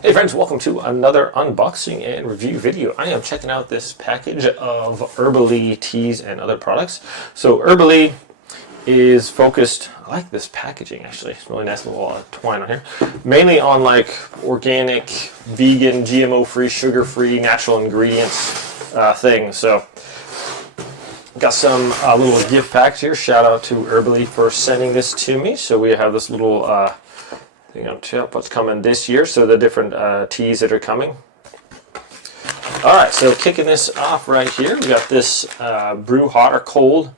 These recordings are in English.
Hey friends, welcome to another unboxing and review video. I am checking out this package of Herbaly teas and other products. So Herbaly is focused, I like this packaging actually, it's a really nice little twine on here, mainly on like organic, vegan, GMO-free, sugar-free, natural ingredients things. So got some little gift packs here. Shout out to Herbaly for sending this to me. So we have this little what's coming this year, so the different teas that are coming. Alright, so kicking this off right here, we got this brew hot or cold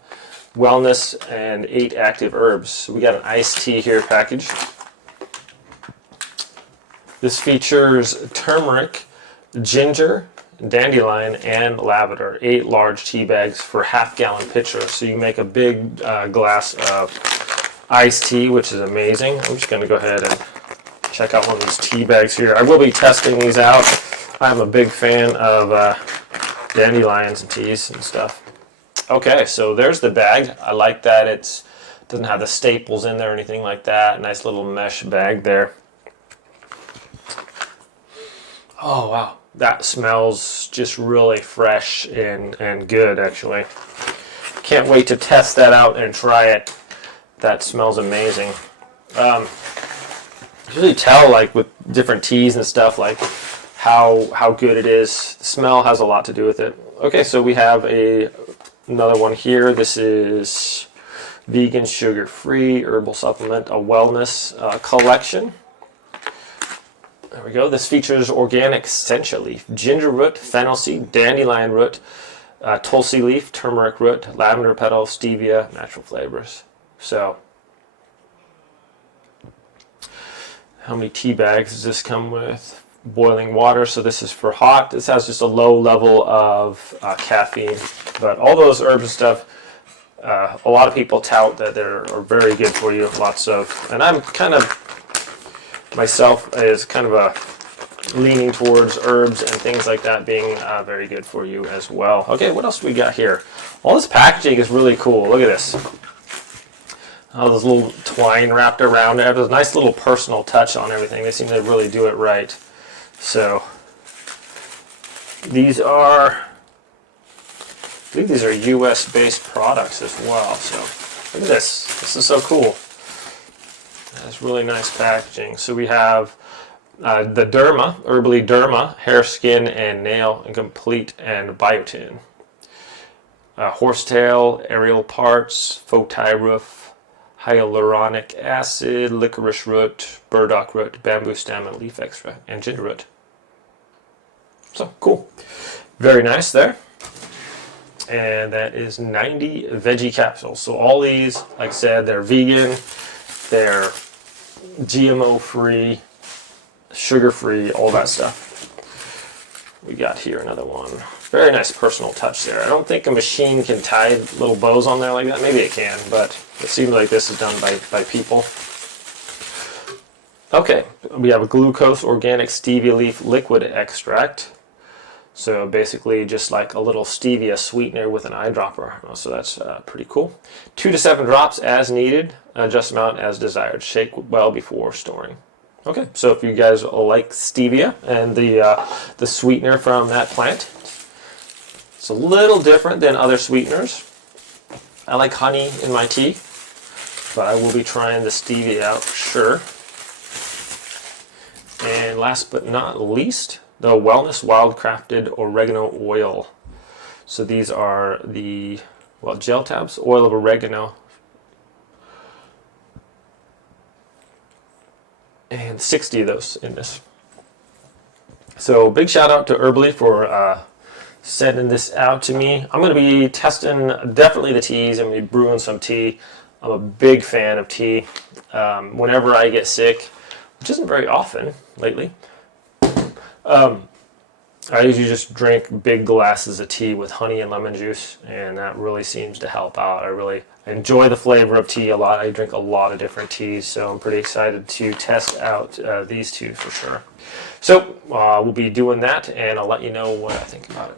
wellness and 8 active herbs. So we got an iced tea here package. This features turmeric, ginger, dandelion, and lavender. 8 large tea bags for half-gallon pitcher, so you can make a big glass of iced tea, which is amazing. I'm just going to go ahead and check out one of these tea bags here. I will be testing these out. I'm a big fan of dandelions and teas and stuff. Okay, so there's the bag. I like that it doesn't have the staples in there or anything like that. Nice little mesh bag there. Oh wow, that smells just really fresh and good actually. Can't wait to test that out and try it. That smells amazing. You really tell, like with different teas and stuff, like how good it is. The smell has a lot to do with it. Okay, so we have another one here. This is vegan, sugar-free herbal supplement, a wellness collection. There we go. This features organic sencha leaf, ginger root, fennel seed, dandelion root, tulsi leaf, turmeric root, lavender petal, stevia, natural flavors. So, how many tea bags does this come with? Boiling water, so this is for hot. This has just a low level of caffeine, but all those herbs and stuff, a lot of people tout that they're very good for you. Lots of, and I'm kind of, myself is kind of a leaning towards herbs and things like that being very good for you as well. Okay, what else we got here? All this packaging is really cool. Look at this. Oh, there's a little twine wrapped around it. There's a nice little personal touch on everything. They seem to really do it right. So, these are, I believe these are US-based products as well. So, look at this. This is so cool. That's really nice packaging. So we have the Derma, Herbaly Derma, hair, skin, and nail, and complete and biotin. Horsetail, aerial parts, fortify roof, hyaluronic acid, licorice root, burdock root, bamboo stem, and leaf extract, and ginger root. So, cool. Very nice there. And that is 90 veggie capsules. So all these, like I said, they're vegan, they're GMO-free, sugar-free, all that stuff. We got here another one. Very nice personal touch there. I don't think a machine can tie little bows on there like that. Maybe it can, but it seems like this is done by people. Okay, we have a glucose organic stevia leaf liquid extract. So basically just like a little stevia sweetener with an eyedropper. So that's pretty cool. 2 to 7 drops as needed, adjust amount as desired. Shake well before storing. Okay, so if you guys like stevia and the sweetener from that plant, it's a little different than other sweeteners. I like honey in my tea, but I will be trying the stevia out for sure. And last but not least, the Wellness Wildcrafted Oregano Oil. So these are the, well, gel tabs, oil of oregano, and 60 of those in this. So big shout out to Herbaly for sending this out to me. I'm going to be testing definitely the teas. I'm going to be brewing some tea. I'm a big fan of tea. Whenever I get sick, which isn't very often lately, I usually just drink big glasses of tea with honey and lemon juice, and that really seems to help out. I really enjoy the flavor of tea a lot. I drink a lot of different teas, so I'm pretty excited to test out these two for sure. So we'll be doing that, and I'll let you know what I think about it.